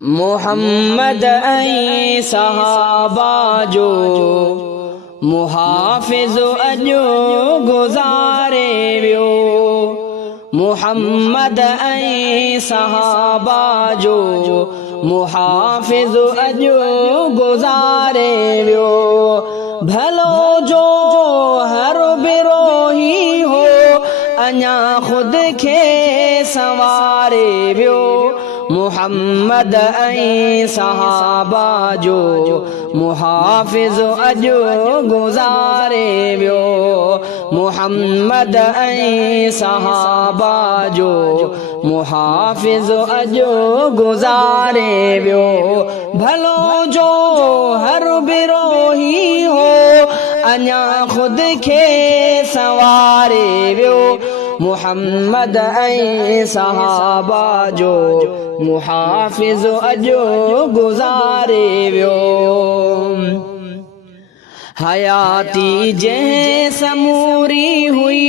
मोहम्मद ऐं सहाबा जो मुहाफ़िज़ अॼु गुज़ारे वियो। मोहम्मद ऐं सहाबा जो मुहाफ़िज़ अॼु गुज़ारे वियो। भलो जो हर बिरोही हो अञा ख़ुद खे संवारे वियो। मोहम्मद ऐं सहाबा जो मुहाफ़िज़ अॼु गुज़ारे वियो। मोहम्मद ऐं सहाबा जो मुहाफ़िज़ अॼु गुज़ारे वियो। भलो जो हर बिरोही हो अञा ख़ुद खे संवारे वियो। मोहम्मद ऐं सहाबा जो मुहाफ़िज़ अॼु गुज़ारे वियो। हयाती जंहिं समूरी हुई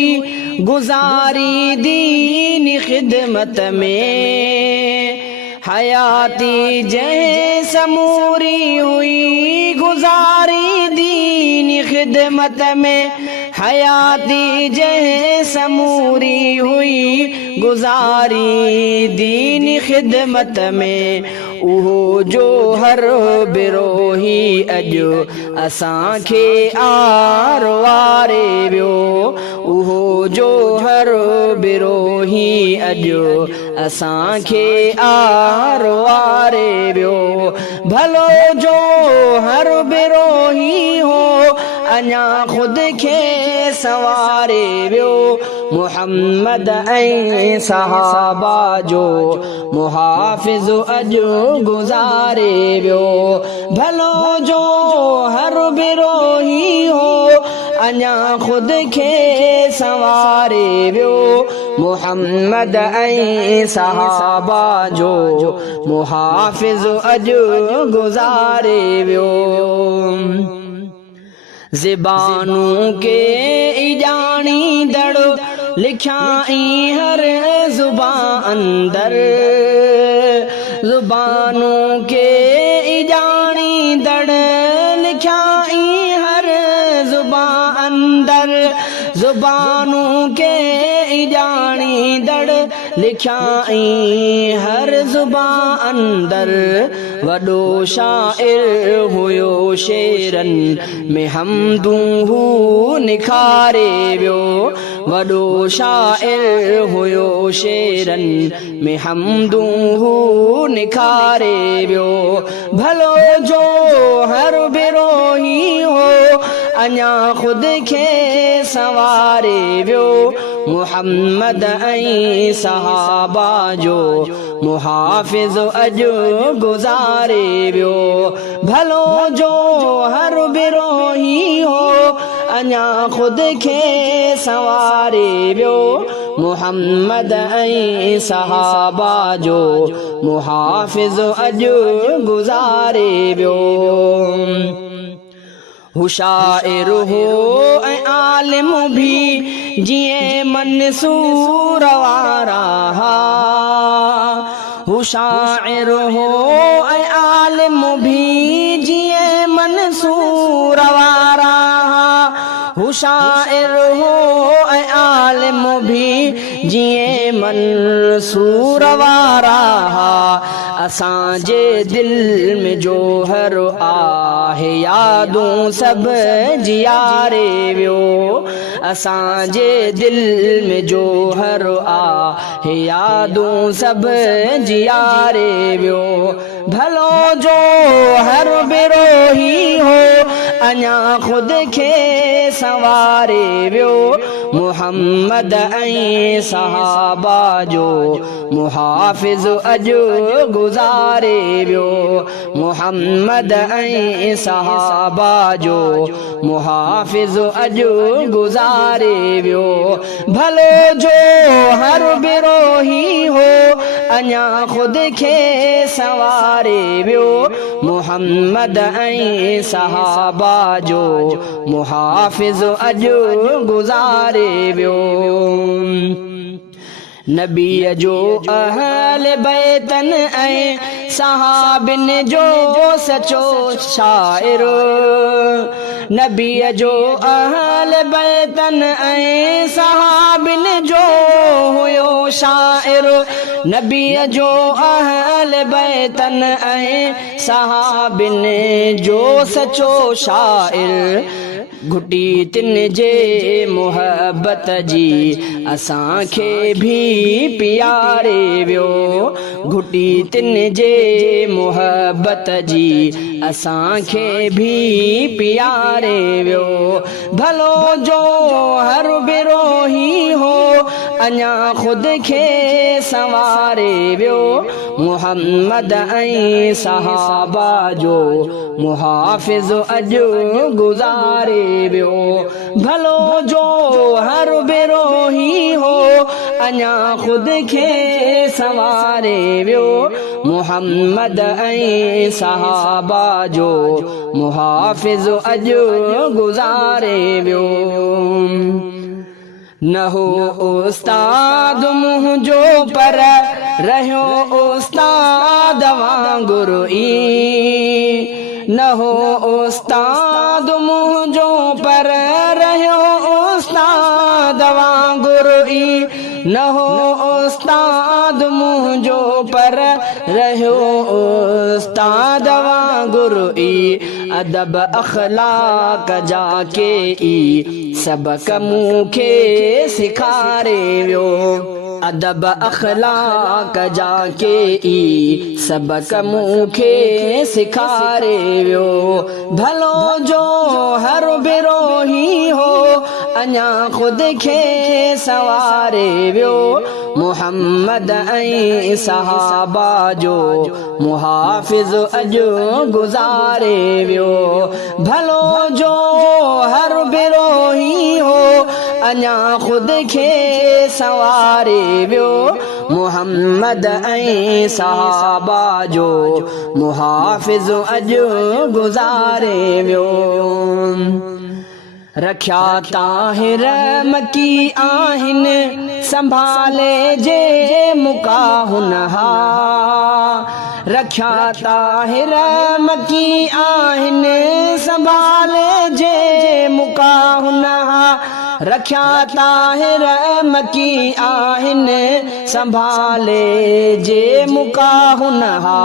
गुज़ारी दीन ख़िदमत में। हयाती जंहिं समूरी हुई गुज़ारी दीन ख़िदमत में। हयाती जंहिं समूरी हुई गुज़ारी दीन ख़िदमत में। उहो जो हर बिरोही अॼु असांखे आर वारे वियो। उहो जो हर बिरोही अॼु असांखे आर वारे वियो। भलो जो हर बिरोही हो अञा ख़ुद खे संवारे वियो। मोहम्मद ऐं सहाबा जो मुहाफ़िज़ अॼु गुज़ारे वियो। भलो जो हर बिरोही हो अञा ख़ुद खे संवारे वियो। मोहम्मद ऐं सहाबा जो मुहाफ़िज़ अॼु गुज़ारे वियो। ज़बानों के इजानीदड़ लिख्याई हर ज़ुबान अंदर। ज़ुबानों के इजानीदड़ लिख्याई हर ज़ुबान अंदर। ज़ुबानों के इजानीदड़ लिख्याई हर ज़ुबान अंदर। वॾो शाइर हुयो शेरनि में हमदूं हू निखारे वियो। वॾो शाइर हुयो शेरनि में हमदूं हू निखारे वियो। भलो जो हर बिरोही हो अञा ख़ुद खे संवारे वियो। मोहम्मद ऐं सहाबा जो मुहाफ़िज़ अॼु गुज़ारे वियो। भलो जो हर बिरोही हो अञा ख़ुद खे संवारे वियो। मोहम्मद ऐं सहाबा जो मुहाफ़िज़ अॼु गुज़ारे वियो। हू शाइर हो ऐं आलिम भी जीअं मंसूर वारा हा। हू शाइर हो ऐं आलिम भी जीअं मंसूर वारा हा। हू शाइर हो ऐं आलिम भी जीअं मंसूर वारा हा। असांजे दिल में जोहर आहे यादूं सभु जियारे वियो। असांजे दिल में जोहर आहे यादूं सभु जियारे वियो। भलो जो हर बिरोही हो अञा ख़ुद खे संवारे वियो। मोहम्मद ऐं सहाबा जो मुहाफ़िज़ अॼु गुज़ारे वियो। मोहम्मद ऐं सहाबा जो मुहाफ़िज़ अॼु गुज़ारे वियो। भलो जो हर बिरोही हो अञा ख़ुद खे संवारे वियो। मोहम्मद ऐं सहाबा जो मुहाफ़िज़ अॼु गुज़ारे वियो। नबीअ जो अहल बैतन ऐं सहाबिन जो सचो शाइर। नबीअ जो अहल बैतन ऐं सहाबिन जो हुयो शाइर। नबीअ जो अहल बैतन ऐं सहाबिन जो सचो शाइर। घुटी तिन जे मोहब्बत जी असांखे भी पियारे वियो। घुटी तिन जे मोहब्बत जी असांखे भी पियारे वियो। भलो जो हर बिरोही हो अञा खुद खे संवारे वियो। मुहम्मद ऐं सहाबा जो मुहाफ़िज़ अॼु गुज़ारे वियो। भलो जो हर बिरोही हो अञा खुद खे संवारे वियो। मुहम्मद ऐं सहाबा जो मुहाफ़िज़ अॼु गुज़ारे वियो। न हो उस्ताद मुंहिंजो पर रहियो उस्ताद वांगुरु ई। न हो उस्ताद मुंहिंजो पर रहियो उस्ताद वांगुरु ई। न हो उस्ताद मुंहिंजो पर रहियो उस्ताद वांगुरु ई। अदब अखलाक जाके ई सबक मूंखे सिखारे वियो। अदब अखलाक जाके ई सबक मूंखे सिखारे वियो। भलो जो हर बिरोही हो अञा खुद खे संवारे वियो। मुहम्मद ऐं सहाबा जो मुहाफ़िज़ अॼु गुज़ारे वियो। भलो जो हर बिरोही हो अञा खुद खे संवारे वियो। मुहम्मद ऐं सहाबा जो मुहाफ़िज़ अॼु गुज़ारे वियो। रखिया ताहिर मकी आहिनि संभाले जे मुका हुनहा। रखिया ताहिर मकी आहिनि संभाले जे मुका हुनहा। रखिया ताहिर मकी आहिनि संभाले जे मुका हुनहा।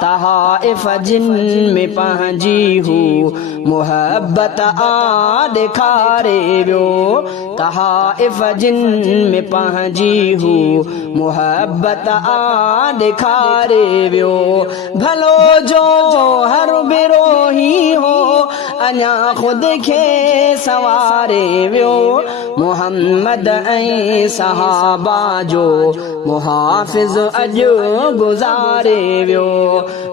तहाइफ़ जिन में पंहिंजी हू मुहब्बत आ ॾेखारे वियो। तहाइफ़ जिन में पंहिंजी हू मुहब्बत आ ॾेखारे वियो। भलो जो हर बिरोही हो अञा खुद खे संवारे वियो। मुहम्मद ऐं सहाबा जो मुहाफ़िज़ अॼु गुज़ारे वियो।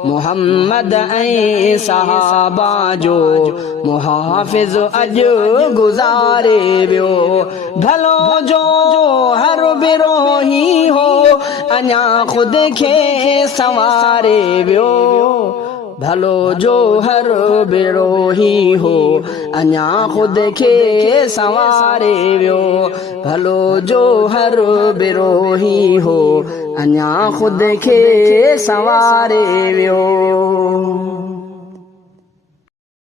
मुहम्मद ऐं सहाबा जो मुहाफ़िज़ अॼु गुज़ारे वियो। भलो जो हर बिरोही हो अञा खुद खे संवारे वियो। भलो जो हर बिरोही हो अञा खुद खे संवारे वियो। भलो जो हर बिरोही हो अञा खुद खे संवारे वियो।